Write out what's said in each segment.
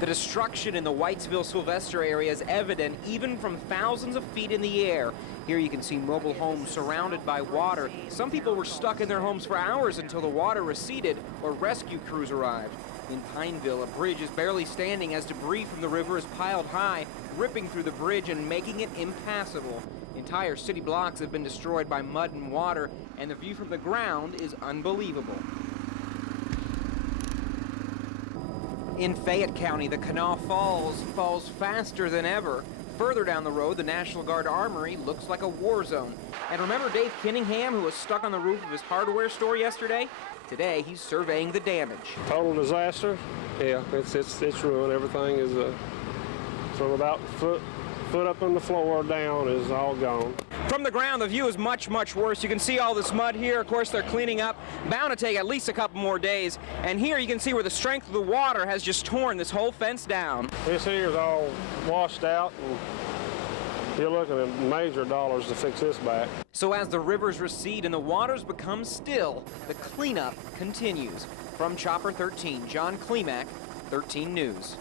The destruction in the Whitesville-Sylvester area is evident even from thousands of feet in the air. Here you can see mobile homes surrounded by water. Some people were stuck in their homes for hours until the water receded or rescue crews arrived. In Pineville, a bridge is barely standing as debris from the river is piled high, ripping through the bridge and making it impassable. Entire city blocks have been destroyed by mud and water, and the view from the ground is unbelievable. In Fayette County, the Kanawha Falls falls faster than ever. Further down the road, the National Guard Armory looks like a war zone. And remember Dave Kinningham, who was stuck on the roof of his hardware store yesterday? Today, he's surveying the damage. Total disaster. Yeah, it's ruined. Everything is from about foot up on the floor down is all gone. From the ground, the view is much, much worse. You can see all this mud here. Of course, they're cleaning up. Bound to take at least a couple more days. And here you can see where the strength of the water has just torn this whole fence down. This here is all washed out, and you're looking at major dollars to fix this back. So as the rivers recede and the waters become still, the cleanup continues. From Chopper 13, John Klimak, 13 News.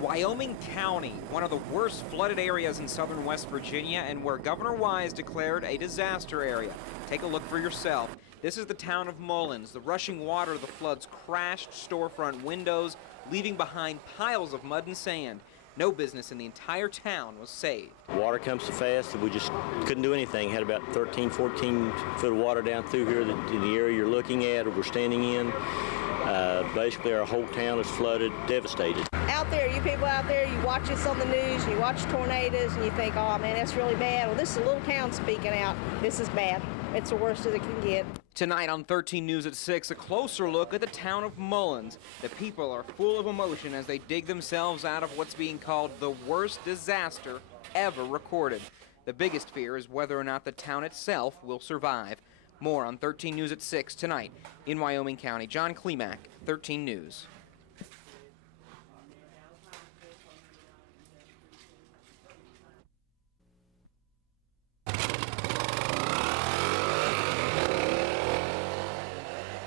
Wyoming County, one of the worst flooded areas in southern West Virginia and where Governor Wise declared a disaster area. Take a look for yourself. This is the town of Mullins. The rushing water of the floods crashed storefront windows, leaving behind piles of mud and sand. No business in the entire town was saved. Water comes so fast that we just couldn't do anything. Had about 13, 14 foot of water down through here in the area you're looking at or we're standing in. Basically, our whole town is flooded, devastated. Out there, you people out there, you watch this on the news, and you watch tornadoes, and you think, oh man, that's really bad. Well, this is a little town speaking out. This is bad. It's the worst that it can get. Tonight on 13 News at 6, a closer look at the town of Mullins. The people are full of emotion as they dig themselves out of what's being called the worst disaster ever recorded. The biggest fear is whether or not the town itself will survive. More on 13 News at 6 tonight in Wyoming County. John Klimak, 13 News.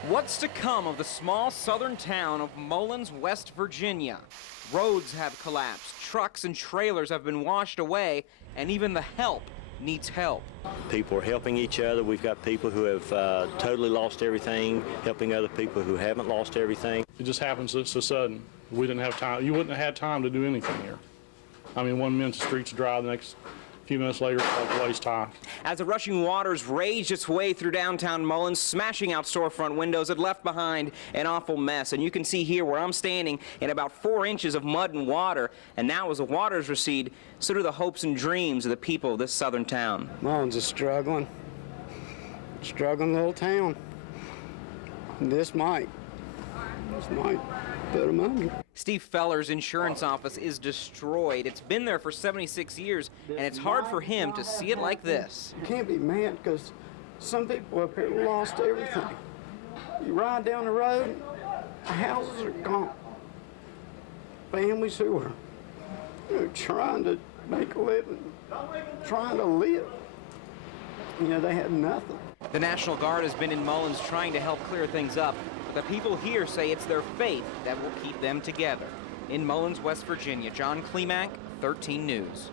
What's to come of the small southern town of Mullins, West Virginia? Roads have collapsed, trucks and trailers have been washed away, and even the help needs help. People are helping each other. We've got people who have totally lost everything, helping other people who haven't lost everything. It just happens so sudden. We didn't have time. You wouldn't have had time to do anything here. I mean, 1 minute the streets dry, the next few minutes later, it's waist high. As the rushing waters raged its way through downtown Mullins, smashing out storefront windows, it left behind an awful mess. And you can see here where I'm standing in about 4 inches of mud and water. And now as the waters recede, so do the hopes and dreams of the people of this southern town. Mullins is struggling little town. This might put them under. Steve Feller's insurance office is destroyed. It's been there for 76 years, and it's hard for him to see it like this. You can't be mad because some people up here lost everything. You ride down the road, houses are gone. Families who are trying to make a living, trying to live, they had nothing. The National Guard has been in Mullins trying to help clear things up. The people here say it's their faith that will keep them together. In Mullins, West Virginia, John Klimak, 13 News.